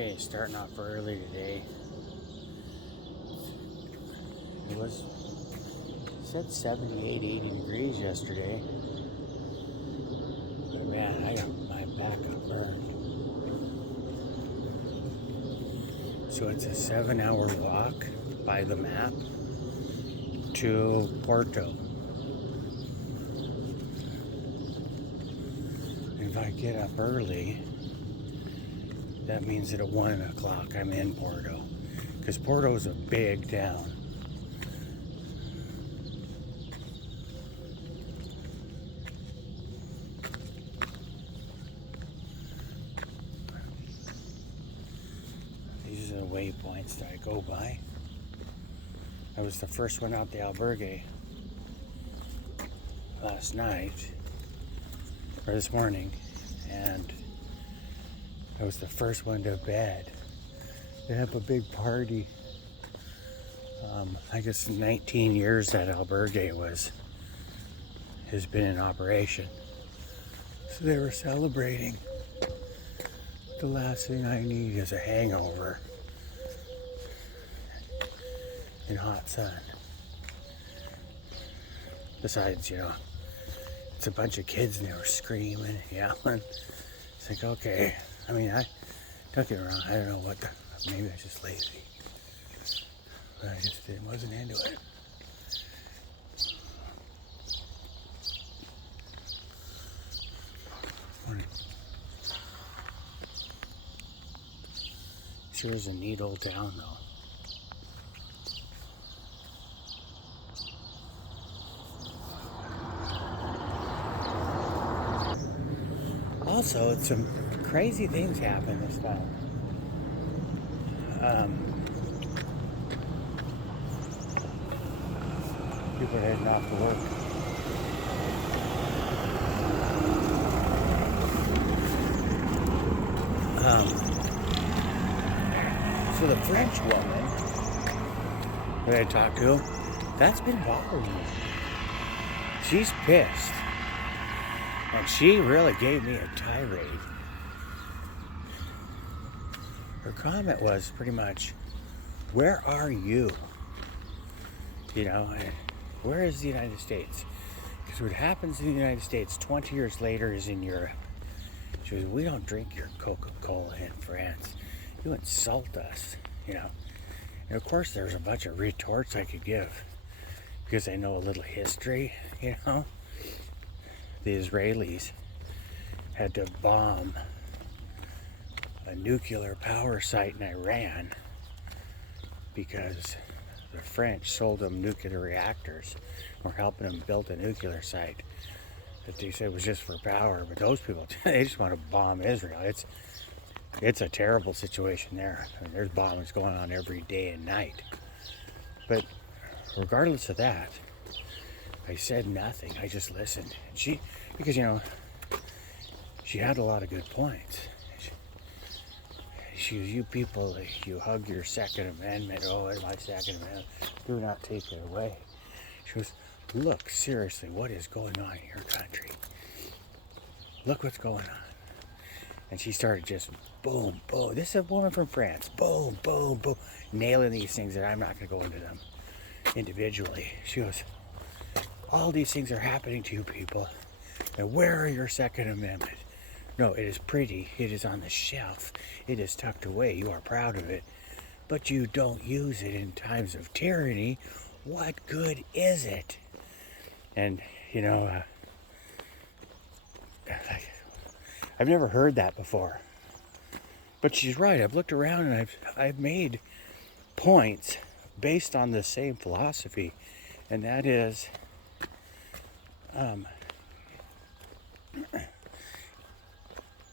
Okay, starting off early today. Said 78, 80 degrees yesterday. But man, I got my back up burned. So it's a 7-hour walk by the map to Porto. If I get up early, that means that at 1 o'clock I'm in Porto. Because Porto is a big town. These are the waypoints that I go by. I was the first one out the albergue last night, or this morning, and I was the first one to bed. They have a big party. I guess 19 years that albergue has been in operation. So they were celebrating. The last thing I need is a hangover in hot sun. Besides, it's a bunch of kids and they were screaming, yelling. It's like, okay. I mean, don't get me wrong, I don't know maybe I was just lazy. But I just wasn't into it. Sure is a neat old town, though. Also, some crazy things happen this time. People are heading off to work. So the French woman that I talked to, that's been bothering me. She's pissed. And she really gave me a tirade. Her comment was pretty much, where are you? Where is the United States? Because what happens in the United States 20 years later is in Europe. She goes, we don't drink your Coca-Cola in France. You insult us, And of course there's a bunch of retorts I could give because I know a little history, The Israelis had to bomb a nuclear power site in Iran because the French sold them nuclear reactors or helping them build a nuclear site that they said was just for power. But those people, they just want to bomb Israel. It's a terrible situation there. I mean, there's bombings going on every day and night. But regardless of that, I said nothing. I just listened. Because she had a lot of good points. She goes, you people, you hug your Second Amendment. Oh, it's my Second Amendment. Do not take it away. She goes, look, seriously, what is going on in your country? Look what's going on. And she started just boom, boom. This is a woman from France. Boom, boom, boom. Nailing these things that I'm not going to go into them individually. She goes, all these things are happening to you people. And where are your Second Amendment? No, it is pretty. It is on the shelf. It is tucked away. You are proud of it. But you don't use it in times of tyranny. What good is it? And, I've never heard that before. But she's right. I've looked around and I've made points based on the same philosophy. And that is,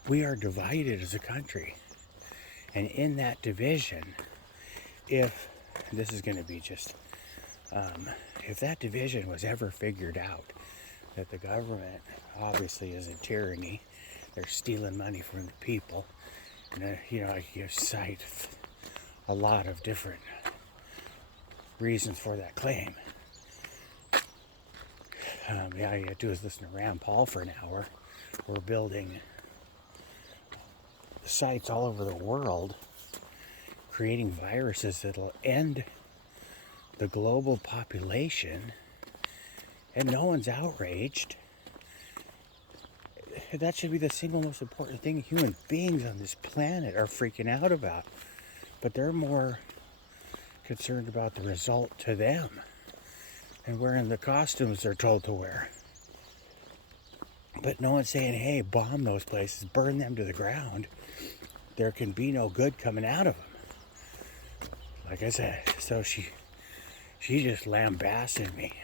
we are divided as a country. And in that division, if that division was ever figured out, that the government obviously is a tyranny, they're stealing money from the people, and I could cite a lot of different reasons for that claim. All you gotta do is listen to Rand Paul for an hour. We're building sites all over the world creating viruses that'll end the global population, and no one's outraged. That should be the single most important thing human beings on this planet are freaking out about. But they're more concerned about the result to them and wearing the costumes they're told to wear. But no one's saying, hey, bomb those places, burn them to the ground. There can be no good coming out of them. Like I said, so she just lambasted me.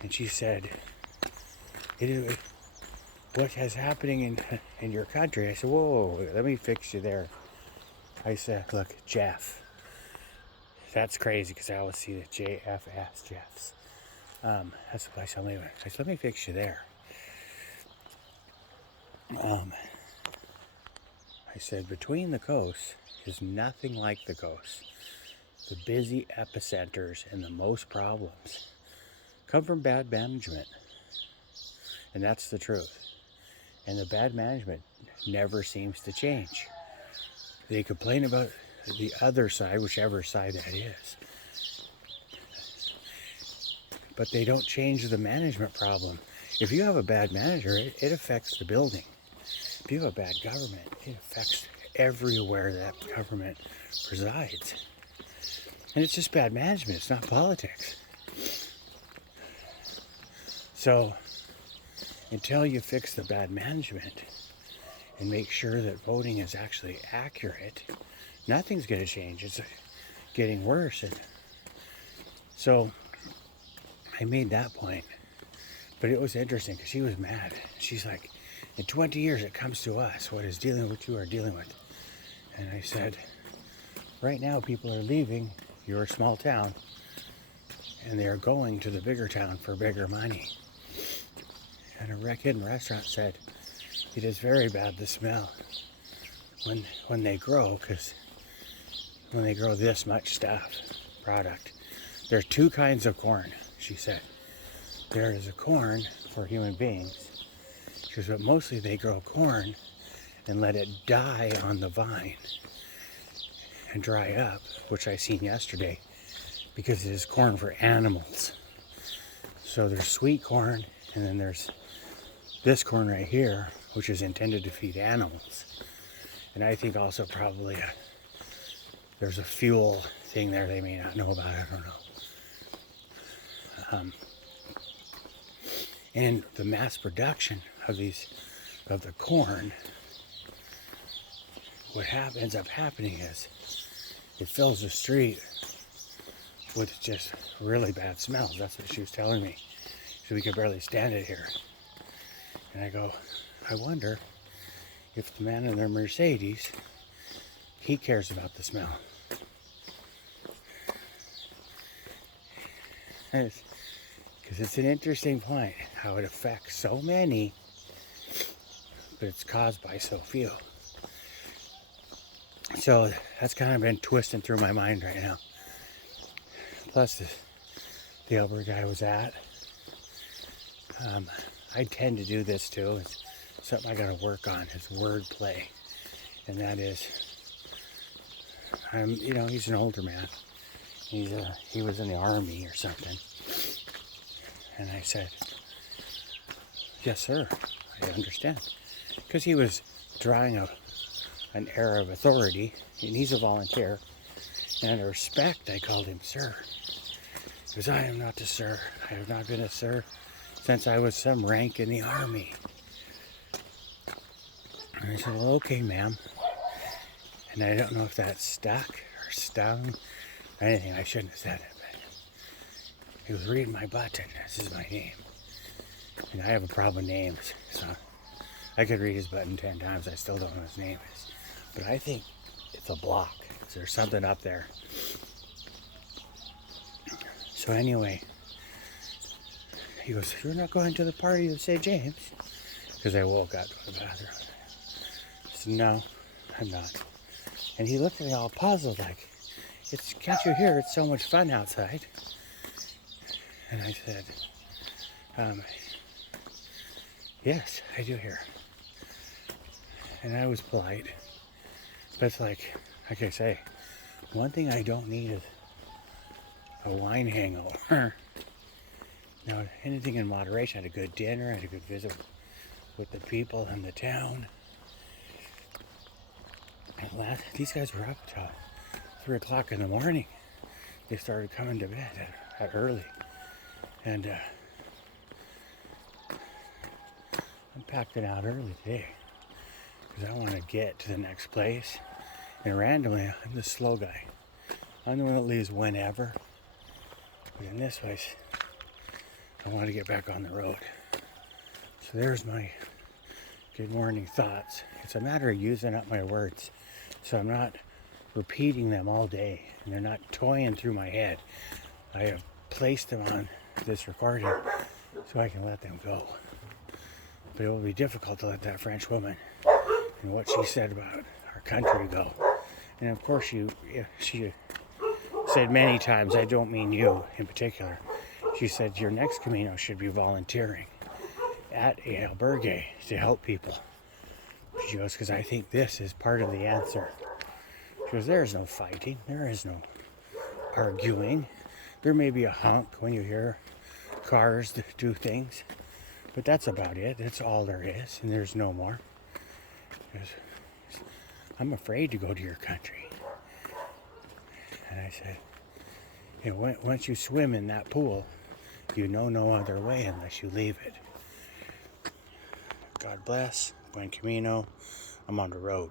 And she said, what is happening in your country? I said, whoa, let me fix you there. I said, look, Jeff. That's crazy because I always see the JFS, Jeffs. That's the place I'm leaving. I said, let me fix you there. I said, between the coasts is nothing like the coast. The busy epicenters and the most problems come from bad management. And that's the truth. And the bad management never seems to change. They complain about the other side, whichever side that is. But they don't change the management problem. If you have a bad manager, it affects the building. If you have a bad government, it affects everywhere that government resides. And it's just bad management, it's not politics. So, until you fix the bad management and make sure that voting is actually accurate, nothing's going to change. It's getting worse. And so, I made that point. But it was interesting because she was mad. She's like, in 20 years it comes to us what is dealing with you are dealing with. And I said, right now people are leaving your small town and they're going to the bigger town for bigger money. And a hidden restaurant said, it is very bad, the smell, when they grow, because when they grow this much stuff, product. There are two kinds of corn, she said. There is a corn for human beings. She goes, but mostly they grow corn and let it die on the vine and dry up, which I seen yesterday, because it is corn for animals. So there's sweet corn, and then there's this corn right here, which is intended to feed animals. And I think also probably there's a fuel thing there they may not know about, I don't know. And the mass production of the corn, what ends up happening is it fills the street with just really bad smells. That's what she was telling me. So we could barely stand it here. And I go, I wonder if the man in their Mercedes, he cares about the smell. Because it's an interesting point how it affects so many, but it's caused by so few. So that's kind of been twisting through my mind right now. Plus the Alberta guy was at. I tend to do this too. It's something I got to work on, is wordplay. And that is, he's an older man. He was in the army or something. And I said, yes, sir, I understand. Because he was drawing an air of authority, and he's a volunteer. And out of respect, I called him sir. Because I am not a sir. I have not been a sir since I was some rank in the army. And I said, well, okay, ma'am. And I don't know if that stuck or stung or anything. I shouldn't have said it, but he was reading my button. This is my name. And I have a problem with names, so I could read his button 10 times. I still don't know what his name is. But I think it's a block. There's something up there. So anyway, he goes, you're not going to the party of St. James? Because I woke up to the bathroom. I said, no, I'm not. And he looked at me all puzzled, like, can't you hear it's so much fun outside? And I said, yes, I do hear. And I was polite. But it's like I say, One thing I don't need is a wine hangover. Now, anything in moderation. I had a good dinner, I had a good visit with the people in the town. And these guys were up till 3 o'clock in the morning. They started coming to bed at early. And I'm packing out early today because I want to get to the next place. And randomly, I'm the slow guy. I'm the one that leaves whenever. But in this case, I want to get back on the road. So there's my good morning thoughts. It's a matter of using up my words. So I'm not repeating them all day. And they're not toying through my head. I have placed them on this recording so I can let them go. But it will be difficult to let that French woman and what she said about our country go. And of course, she said many times, I don't mean you in particular, she said your next Camino should be volunteering at a albergue to help people. She goes, because I think this is part of the answer. She goes, there is no fighting, there is no arguing. There may be a honk when you hear cars do things, but that's about it. That's all there is, and there's no more. Because I'm afraid to go to your country. And I said, you know, once you swim in that pool, you know no other way unless you leave it. God bless. Buen Camino. I'm on the road.